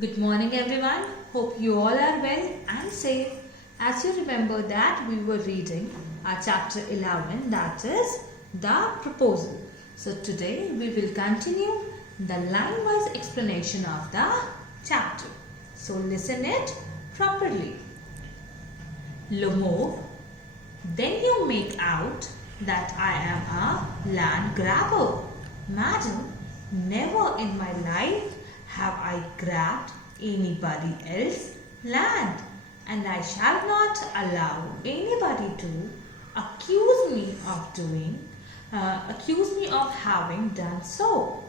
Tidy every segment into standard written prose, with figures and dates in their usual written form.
Good morning everyone. Hope you all are well and safe. As you remember that we were reading our chapter 11, that is the proposal. So today we will continue the line-wise explanation of the chapter. So listen it properly. Lomov, then you make out that I am a land grabber. Madam, never in my life have I grabbed anybody else's land, and I shall not allow anybody to accuse me of having done so.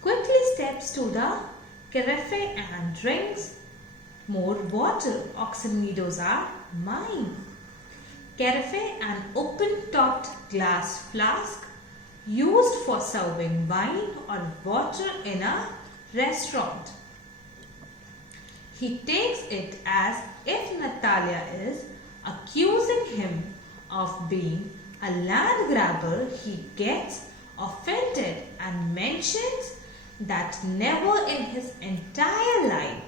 Quickly steps to the carafe and drinks more water. Oxen meadows are mine. Carafe, an open-topped glass flask used for serving wine or water in a restaurant. He takes it as if Natalia is accusing him of being a land grabber. He gets offended and mentions that never in his entire life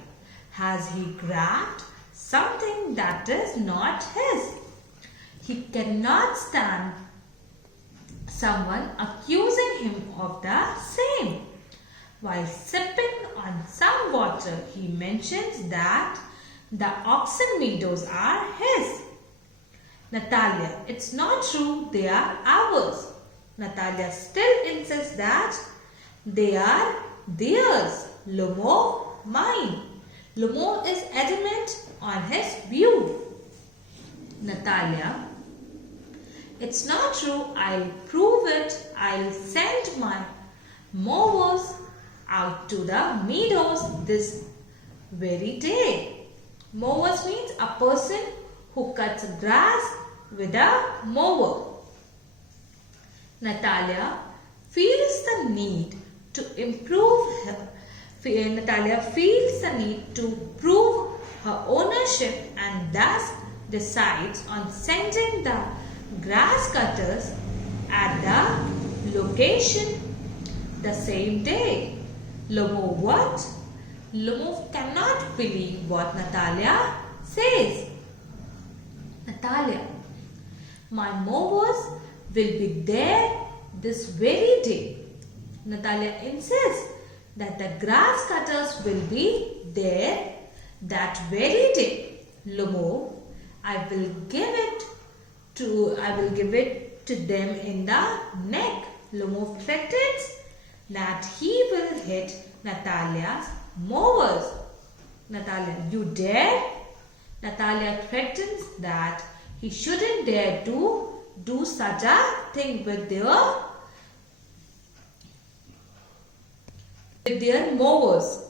has he grabbed something that is not his. He cannot stand someone accusing him of the same. While sipping on some water, he mentions that the oxen meadows are his. Natalia, it's not true, they are ours. Natalia still insists that they are theirs. Lomov, mine. Lomov is adamant on his view. Natalia, it's not true, I'll prove it. I'll send my mowers out to the meadows this very day. Mowers means a person who cuts grass with a mower. Natalia feels the need to prove her ownership and thus decides on sending the grass cutters at the location the same day. Lomov what? Lomov cannot believe what Natalia says. Natalia, my mowers will be there this very day. Natalia insists that the grass cutters will be there that very day. Lomov, I will give it to them in the neck. Lomov threatens that he will hit Natalia's mowers. Natalia, you dare? Natalia threatens that he shouldn't dare to do such a thing with their mowers.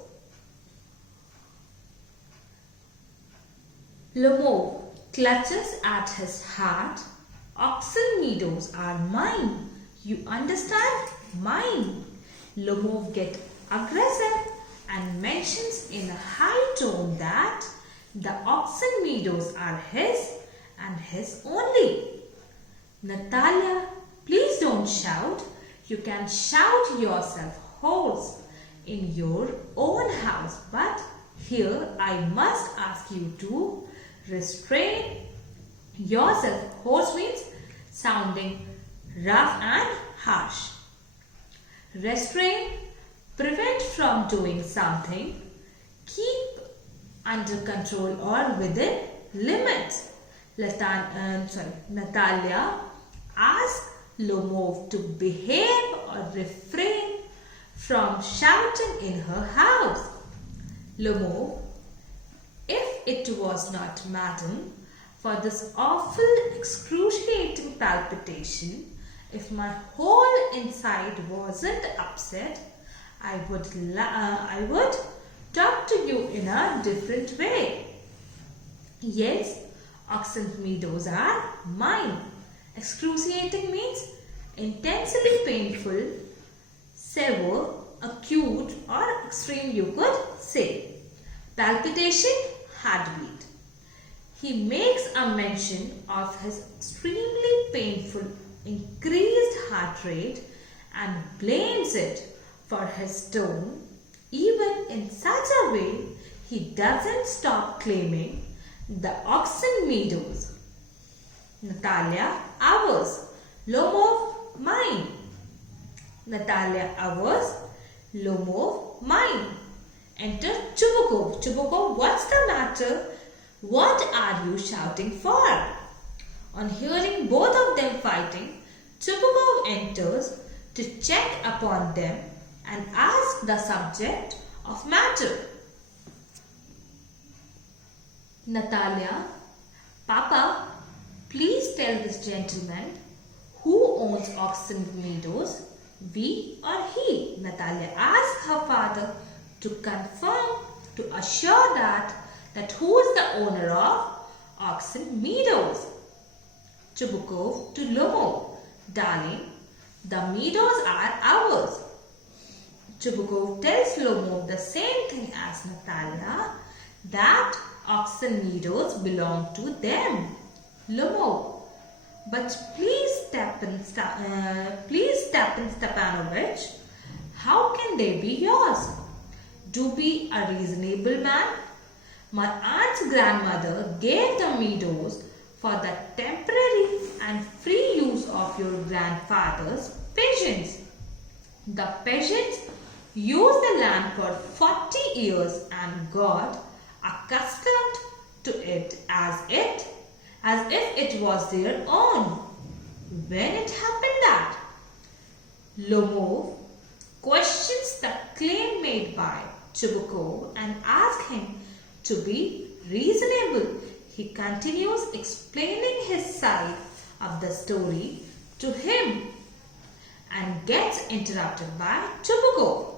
Lomov clutches at his heart. Oxen meadows are mine. You understand? Mine. Lomov gets aggressive and mentions in a high tone that the oxen meadows are his and his only. Natalia, please don't shout. You can shout yourself hoarse in your own house, but here I must ask you to restrain yourself. Hoarse means sounding rough and harsh. Restrain, prevent from doing something, keep under control or within limits. Natalia asks Lomov to behave or refrain from shouting in her house. Lomov, if it was not, madam, for this awful excruciating palpitation, if my whole inside wasn't upset, I would talk to you in a different way. Yes, oxen meadows are mine. Excruciating means intensely painful, severe, acute or extreme, you could say. Palpitation, heartbeat. He makes a mention of his extremely painful increased heart rate and blames it for his tone Even in such a way, he doesn't stop claiming the oxen meadows. Natalia, ours. Lomov, mine. Natalia, ours. Lomov, mine. Enter Chubukov. Chubukov, what's the matter? What are you shouting for? On hearing both of them fighting, Chubukov enters to check upon them and ask the subject of matter. Natalia, Papa, please tell this gentleman who owns oxen meadows, we or he? Natalia asked her father to confirm, to assure that who is the owner of oxen meadows. Chubukov to Lomo, darling, the meadows are ours. Chubukov tells Lomo the same thing as Natalia, that oxen meadows belong to them. Lomo, but please Stepan Stepanovich, how can they be yours? Do be a reasonable man. My aunt's grandmother gave the meadows for the temporary and free use of your grandfather's peasants. The peasants used the land for 40 years and got accustomed to it as if it was their own. When it happened that Lomov questions the claim made by Chubukov and asks him to be reasonable. He continues explaining his side of the story to him and gets interrupted by Chubukov.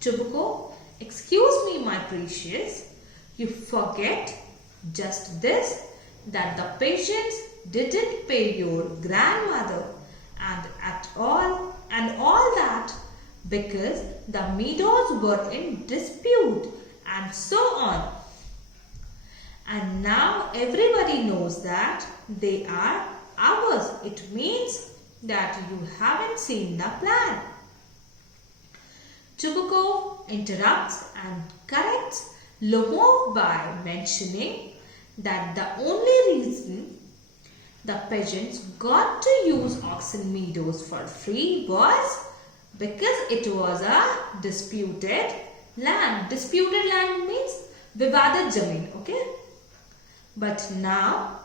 Chubukov, excuse me, my precious, you forget just this, that the peasants didn't pay your grandmother and all that because the meadows were in dispute and so on. And now everybody knows that they are ours. It means that you haven't seen the plan. Chubukov interrupts and corrects Lomov by mentioning that the only reason the peasants got to use oxen meadows for free was because it was a disputed land. Disputed land means vivadat zameen, okay? But now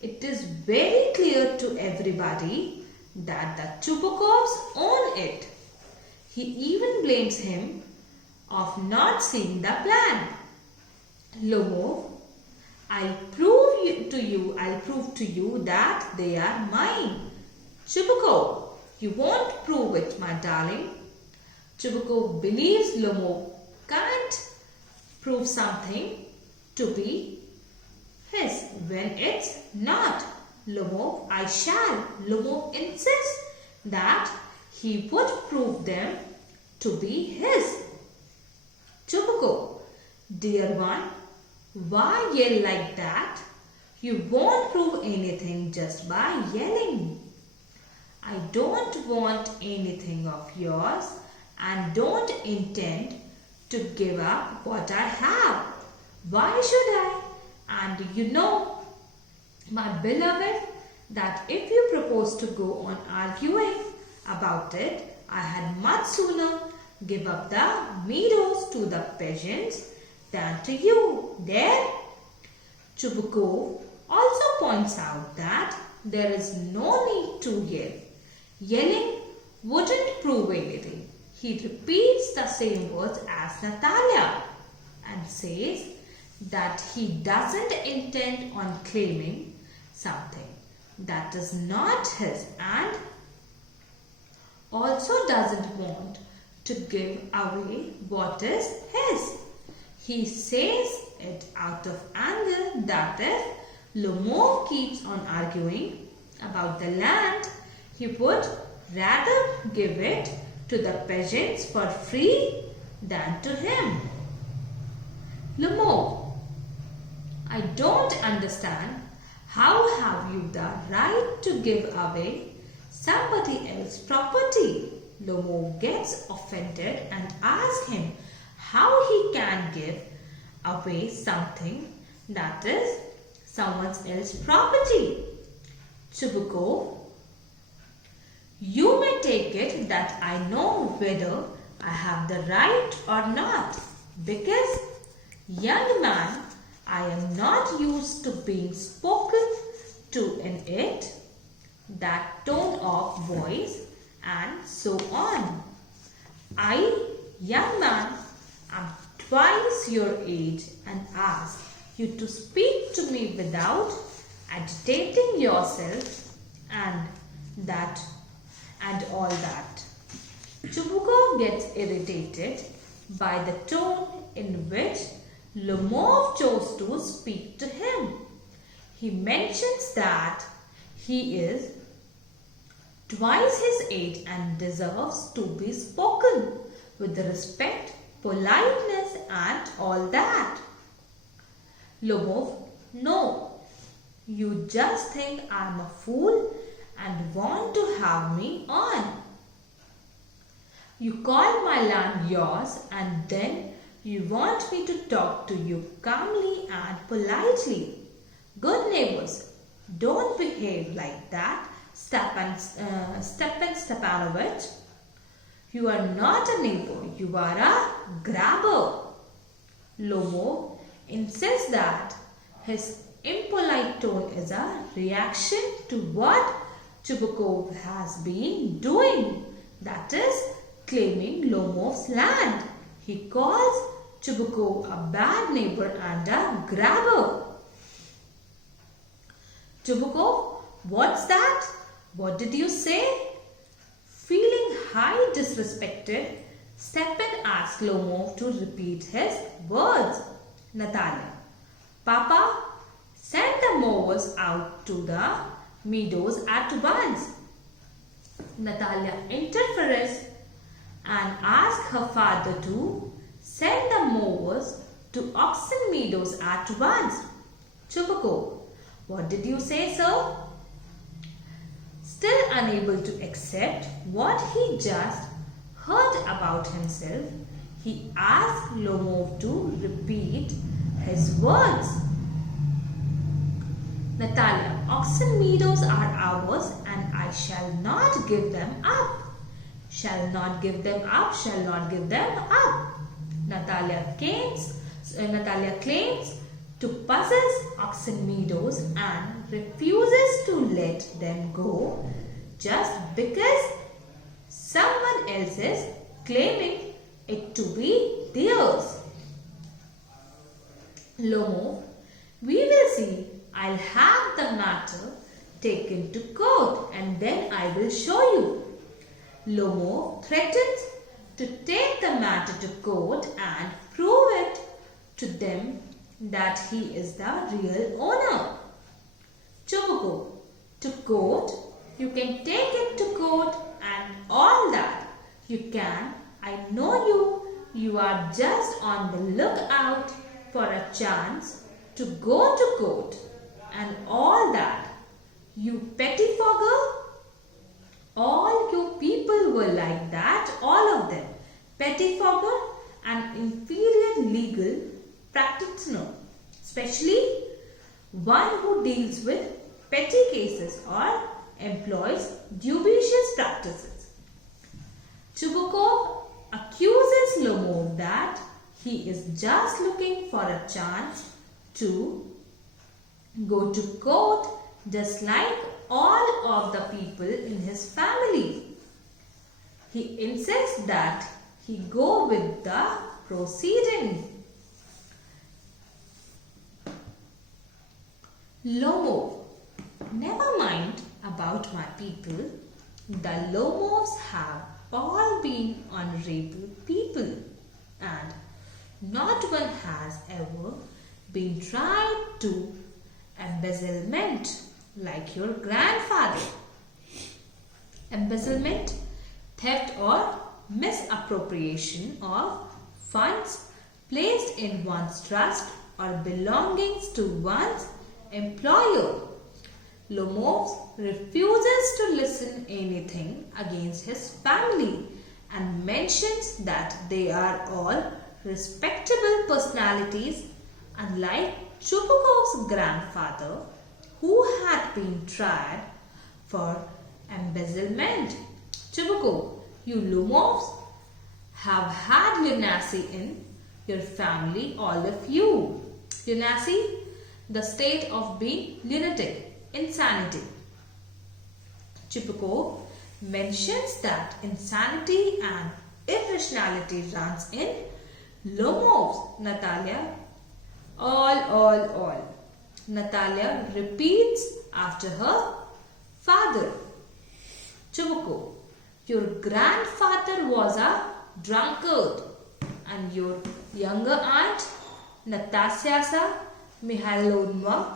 it is very clear to everybody that the Chubukovs own it. He even blames him of not seeing the plan. Lomov, I'll prove to you that they are mine. Chubukov, you won't prove it, my darling. Chubukov believes Lomov can't prove something to be his when it's not. Lomov, I shall. Lomov insists that he would prove them to be his. Chubukov, dear one, why yell like that? You won't prove anything just by yelling. I don't want anything of yours and don't intend to give up what I have. Why should I? And you know, my beloved, that if you propose to go on arguing about it, I had much sooner give up the meadows to the peasants than to you. There, Chubukov also points out that there is no need to yell. Yelling wouldn't prove anything. He repeats the same words as Natalia and says that he doesn't intend on claiming something that is not his and also doesn't want to give away what is his. He says it out of anger that if Lomov keeps on arguing about the land, he would rather give it to the peasants for free than to him. Lomov, I don't understand. How have you the right to give away somebody else's property? Lomov gets offended and asks him how he can give away something that is someone else's property. Chubuko, you may take it that I know whether I have the right or not, because, young man, I am not used to being spoken to in it, that tone of voice, and so on. I, young man, am twice your age and ask you to speak to me without agitating yourself and all that. Chubuko gets irritated by the tone in which Lomov chose to speak to him. He mentions that he is twice his age and deserves to be spoken with respect, politeness and all that. Lomov, no, you just think I am a fool and want to have me on. You call my land yours and then you want me to talk to you calmly and politely. Good neighbors, don't behave like that, Stepan Stepanovich. You are not a neighbor, you are a grabber. Lomov insists that his impolite tone is a reaction to what Chubukov has been doing, that is, claiming Lomov's land. He calls Chubukov a bad neighbor and a grabber. Chubukov, what's that? What did you say? Feeling highly disrespected, Stepan asked Lomov to repeat his words. Natalia, Papa, send the mowers out to the meadows at once. Natalia interferes and asks her father to send the mowers to Oxen Meadows at once. Chubukov, what did you say, sir? Still unable to accept what he just heard about himself, he asked Lomov to repeat his words. Natalia, Oxen Meadows are ours and I shall not give them up. Shall not give them up, shall not give them up. Natalia claims to possess Oxen Meadows and refuses to let them go just because someone else is claiming it to be theirs. Lomov, we will see. I'll have the matter taken to court and then I will show you. Lomov threatens to take the matter to court and prove it to them that he is the real owner. Chubukov, to court? You can take it to court and all that. You can. I know you. You are just on the lookout for a chance to go to court and all that. You pettifogger? All you people were like that, all of them. Pettifogger and inferior legal practitioner, especially one who deals with petty cases or employs dubious practices. Chubukov accuses Lomov that he is just looking for a chance to go to court just like all of the people in his family. He insists that he go with the proceeding. Lomov, never mind about my people. The Lomovs have all been honorable people and not one has ever been tried to embezzlement like your grandfather. Embezzlement, theft or misappropriation of funds placed in one's trust or belongings to one's employer. Lomov refuses to listen anything against his family and mentions that they are all respectable personalities, unlike Chubukov's grandfather, who had been tried for embezzlement. Chubukov, you Lomovs have had lunacy in your family, all of you. Lunacy, the state of being lunatic, insanity. Chubukov mentions that insanity and irrationality runs in Lomov's. Natalia, all. Natalia repeats after her father. Chubukov, your grandfather was a drunkard and your younger aunt Natasya Mihailovna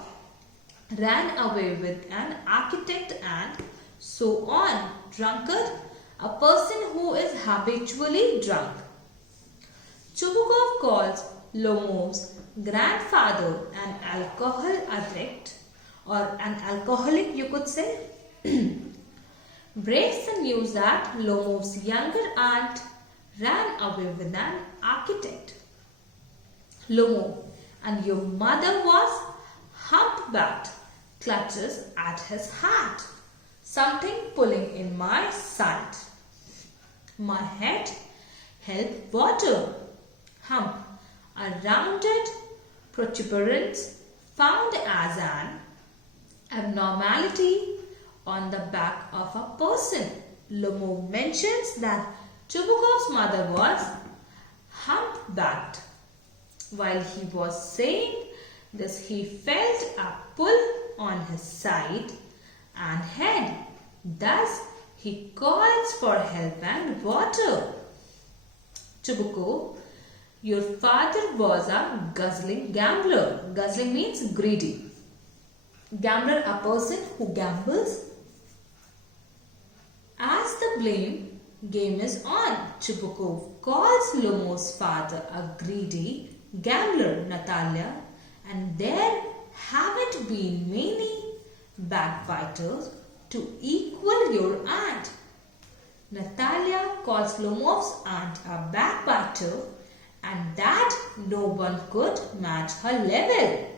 ran away with an architect and so on. Drunkard, a person who is habitually drunk. Chubukov calls Lomov's grandfather an alcohol addict or an alcoholic, you could say. Breaks the news that Lomov's younger aunt ran away with an architect. Lomov, and your mother was humpbacked, clutches at his hat. Something pulling in my side. My head held water. Hump, a rounded protuberance found as an abnormality on the back of a person. Lomov mentions that Chubukov's mother was humpbacked. While he was saying this, he felt a pull on his side and head. Thus, he calls for help and water. Chubukov, your father was a guzzling gambler. Guzzling means greedy. Gambler, a person who gambles. As the blame game is on, Chubukov calls Lomov's father a greedy gambler, Natalia, and there haven't been many backbiters to equal your aunt. Natalia calls Lomov's aunt a backbiter and that no one could match her level.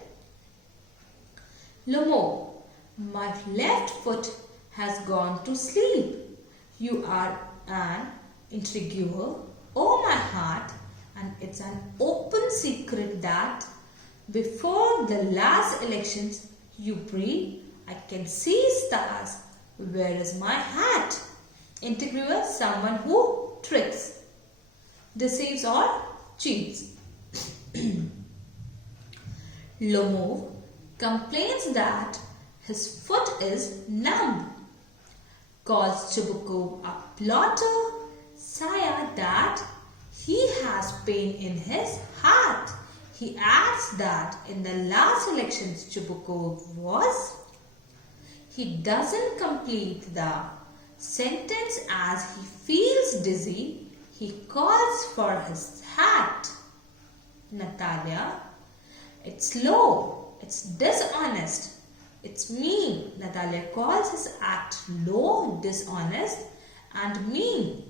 Lomov, my left foot has gone to sleep. You are an intriguer, oh my heart, and it's an open secret that before the last elections you breathe, I can see stars. Where is my hat? Intriguer, someone who tricks, deceives or cheats. Lomov complains that his foot is numb. Calls Chubukov a plotter, sire, that he has pain in his heart. He adds that in the last elections Chubukov was. He doesn't complete the sentence as he feels dizzy. He calls for his hat. Natalia, it's low, it's dishonest, it's mean. Natalia calls his act low, dishonest and mean.